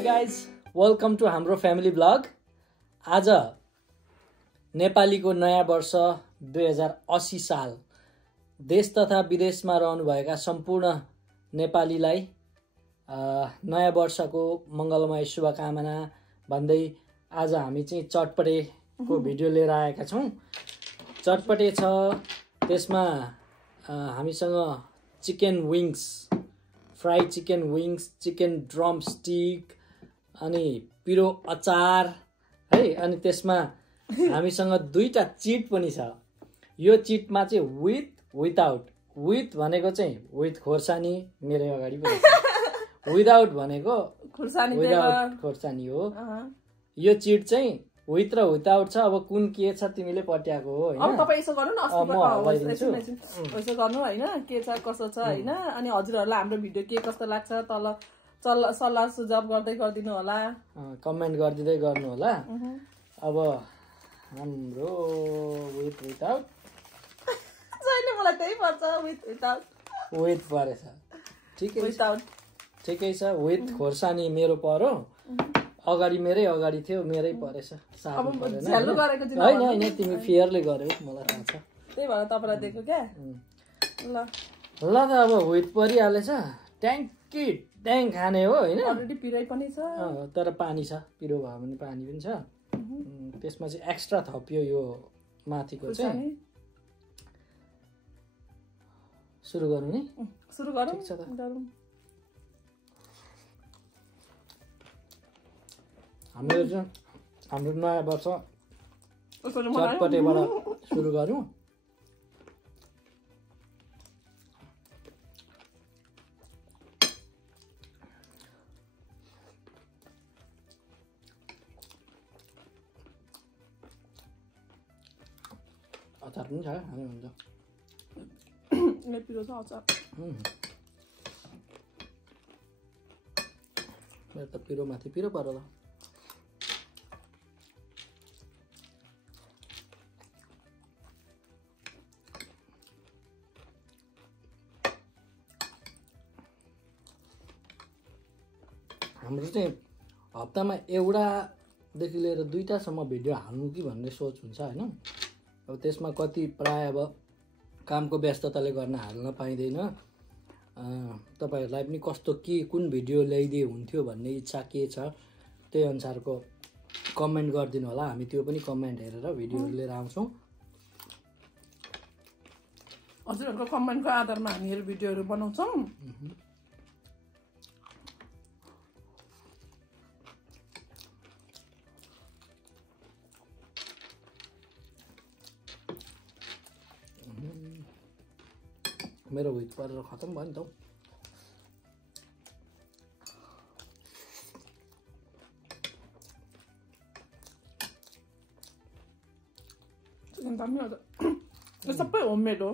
Hi guys, welcome to Hamro family vlog. आज नेपालीको नयाँ वर्ष 2080 साल देश तथा विदेशमा रहनुभएका सम्पूर्ण नेपालीलाई नयाँ वर्षको मङ्गलमय शुभकामना भन्दै आज हामी चाहिँ चटपटेको भिडियो लिएर आएका छौं। चटपटे छ, त्यसमा हामीसँग chicken wings, fry chicken wings, chicken drum stick अनि पिरो अचार है, अनि त्यसमा हामीसँग दुईटा चिट पनि छ। यो चिटमा चाहिँ विदाउट, विथ भनेको चाहिँ विथ खोर्सानी मेरै अगाडि पनि छ, विदाउट भनेको विदाउट खोर्सानी हो। यो चिट चाहिँ विथ र विदाउट छ। अब कुन के छ तिमीले पट्याएको हो हैन? अब तपाई यसो गर्नु न, यसो गर्नु हैन, के छ कसो छ हैन। अनि हजुरहरुलाई हाम्रो भिडियो के कस्तो लाग्छ तल सल्लाह सुझाव गर्दै गर्दिनु होला, कमेन्ट गर्दिदै गर्नु होला। अब हाम्रो विथ विदाउट जहिले मलाई त्यही पर्छ, विथ विदाउट, विथ परेछ। ठिकै विदाउट ठिकै छ। विथ खोर्सानी मेरो पर्यो, अगाडि मेरै अगाडि थियो, मेरै परेछ। अब झ्यालु गरेको दिन हैन हैन, तिमी फेयरले गर्यौ, मलाई थाहा छ। त्यही भएर तपाईलाई दिएको क्या। ल ल त अब विथ परिहालेछ, ट्याङ्की ट्याङ खाने हो हैन। अलरेडी पिरै पनि छ, तर पानी छ, पिरो भयो भने पानी पनि छ। त्यसमा चाहिँ एक्स्ट्रा थपियो यो माथिको चाहिँ। सुरु गरौँ नि? सुरु गरौँ। ठीक छ त। हाम्रो नयाँ वर्ष चटपटेबाट सुरु गरौँ। अचार पनि छ, हाल्नु हुन्छ। पिरो छ अचार। मेरो त पिरो माथि पिरो पर्यो ल। हाम्रो चाहिँ हप्तामा एउटादेखि लिएर दुईटासम्म भिडियो हाल्नु कि भन्ने सोच हुन्छ हैन। अब त्यसमा कति प्राय अब कामको व्यस्तताले गर्न हाल्न पाइँदैन। तपाईहरुलाई पनि कस्तो के कुन भिडियो ल्याइदिए हुन्थ्यो भन्ने इच्छा के छ त्यही अनुसारको कमेन्ट गरिदिनु होला। हामी त्यो पनि कमेन्ट हेरेर भिडियोहरु लिएर आउँछौँ। हजुरहरुको कमेन्टको आधारमा हामीहरु भिडियोहरु बनाउँछौँ। मेरो विथ परेर खतम भयो नि त। चिकन दामी हो त, यो सबै होममेड हो।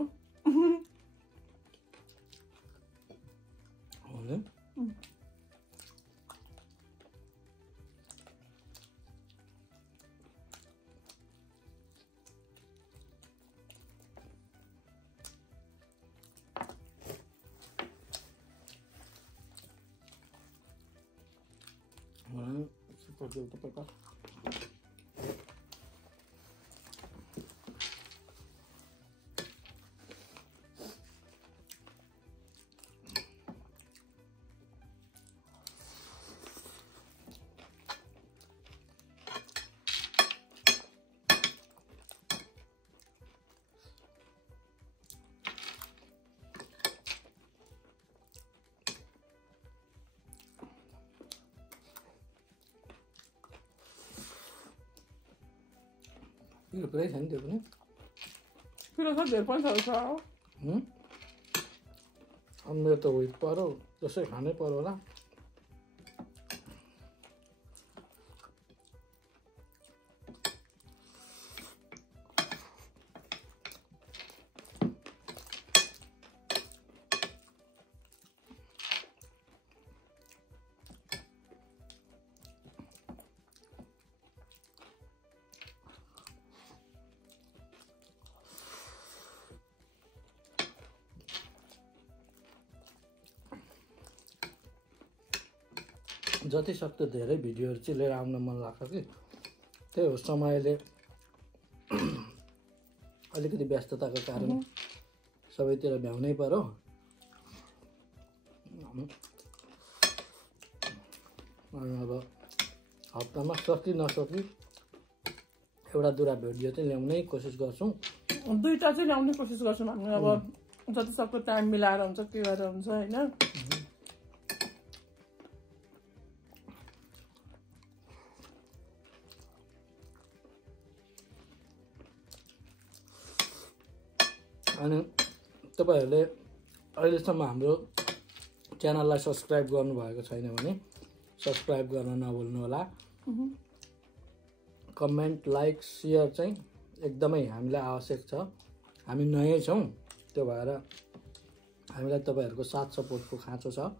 पिरो पुरै छ नि त्यो पनि। पिरो छ, धेर पनि छ। अब मेरो त विथ पर्यो, जसै खानै पर्यो होला। जति सक्दो धेरै भिडियोहरू चाहिँ लिएर आउन मन लाग्छ कि त्यही हो समयले अलिकति व्यस्तताको कारण सबैतिर भ्याउनै पर्यो अब हप्तामा सकी नसकी एउटा दुरा भिडियो चाहिँ ल्याउनै कोसिस गर्छौँ दुईटा चाहिँ ल्याउने कोसिस गर्छौँ हामी अब जति सक्दो टाइम मिलाएर हुन्छ के गरेर हुन्छ होइन अनि तपाईहरूले अहिलेसम्म हाम्रो च्यानललाई सब्सक्राइब गर्नुभएको छैन भने सब्सक्राइब गर्न नभुल्नु होला कमेन्ट लाइक सेयर चाहिँ एकदमै हामीलाई आवश्यक छ हामी नयाँ छौँ त्यो भएर हामीलाई तपाईँहरूको साथ सपोर्टको खाँचो छ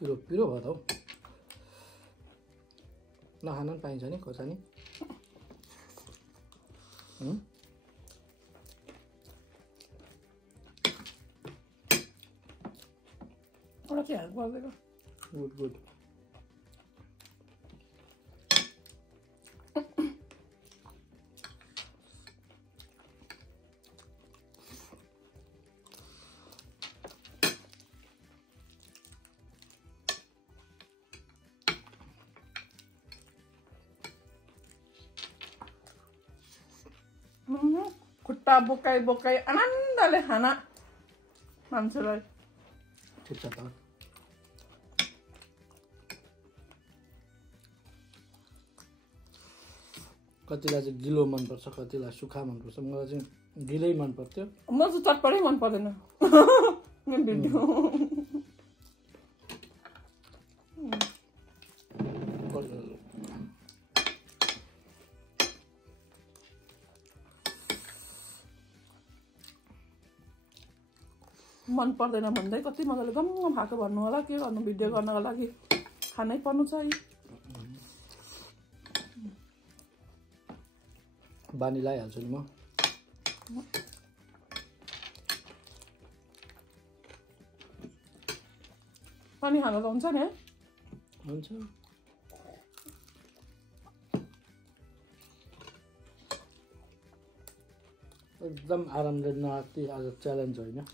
पिरो पिरो भयो त हौ नखान पनि पाइन्छ नि खोर्सानी गुड गुड खुट्टा बोकाई बोकाई आनन्दले खाना मान्छेलाई ठिक छ त कतिलाई चाहिँ गिलो मनपर्छ कतिलाई सुक्खा मनपर्छ मलाई चाहिँ गिलै मन पर्थ्यो म चाहिँ चटपटै मन पर्दैन भिडियो मन पर्दैन भन्दै कति मजाले गम खाएको भन्नु होला के गर्नु भिडियो गर्नको लागि खानै पर्नु छ बानी लगाइहाल्छु नि म पानी खानु त हुन्छ नि है हुन्छ एकदम आरामले नआत्ती आज च्यालेन्ज होइन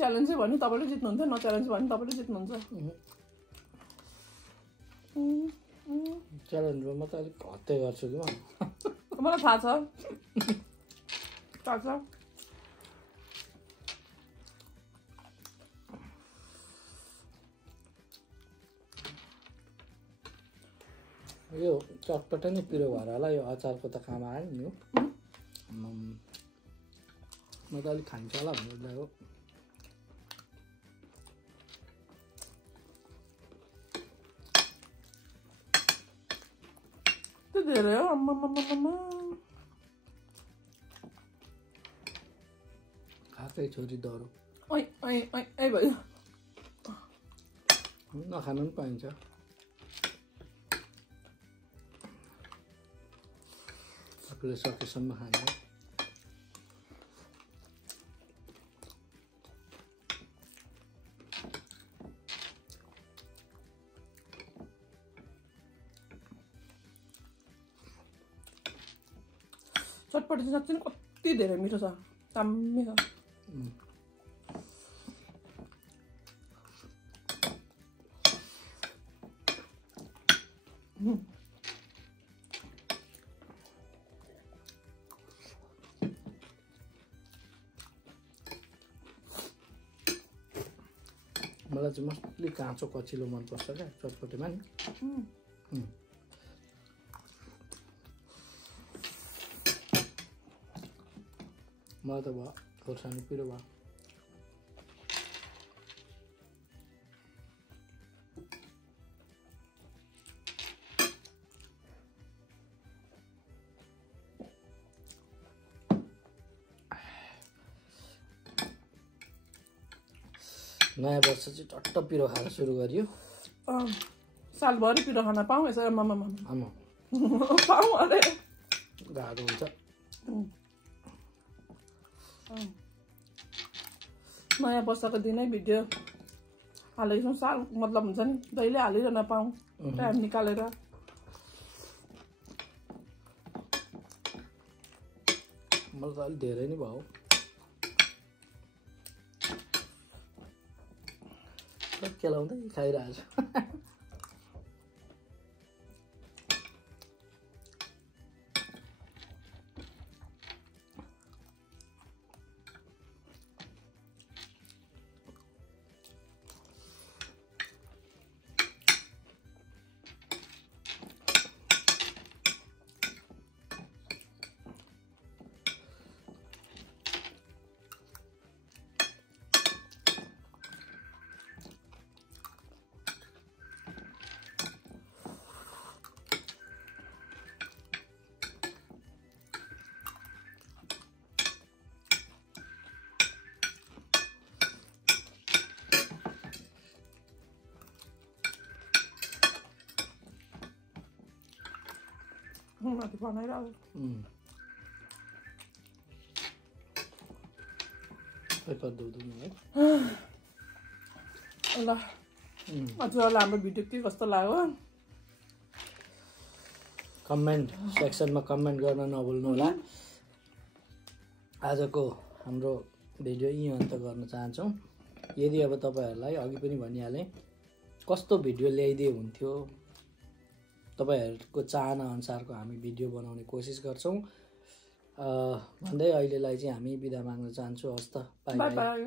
च्यालेन्जै भन्यो तपाईँले जित्नुहुन्छ नच्यालेन्ज भन्यो तपाईँले जित्नुहुन्छ च्यालेन्जमा म त अलिक हत्या गर्छु कि मलाई थाहा छ थाहा छ यो चटपटै नै पिरो भएर होला यो अचारको त काम आयो नि हो म त अलिक खान्छ होला भनेर हो त्यो धेरै हो खाएकै छोरी डरो भयो नखानु पनि पाइन्छ आफूले सकेसम्म खान्छ चटपटी चाहिँ साँच्चै कति धेरै मिठो छ दामी छ मलाई चाहिँ मस्तले काँचो कचिलो मनपर्छ क्या चटपटीमा नि मलाई त भयो खोर्सानी पिरो भयो नयाँ वर्ष चाहिँ टट्ट पिरो खाएर सुरु गरियो सालभरि पिरो खाना पाऊँ यसो आमा पाऊँ अरे गाह्रो हुन्छ नयाँ वर्षको दिनै भिडियो हालेको छौँ साल मतलब हुन्छ नि जहिले हालिरहन पाऊँ टाइम निकालेर मलाई त अलिक धेरै नै भयो केलाउँदै खाइरहेको छु माथि बनाइरहेको ल हजुरहरूलाई हाम्रो भिडियो के कस्तो लाग्यो कमेन्ट सेक्सनमा कमेन्ट गर्न नभुल्नु होला आजको हाम्रो भिडियो यहीँ अन्त गर्न चाहन्छौँ यदि अब तपाईँहरूलाई अघि पनि भनिहालेँ कस्तो भिडियो ल्याइदिए हुन्थ्यो तपाईहरूको चाहना अनुसारको हामी भिडियो बनाउने कोसिस गर्छौँ भन्दै अहिलेलाई चाहिँ हामी बिदा माग्न चाहन्छौँ हस् त बाई बाई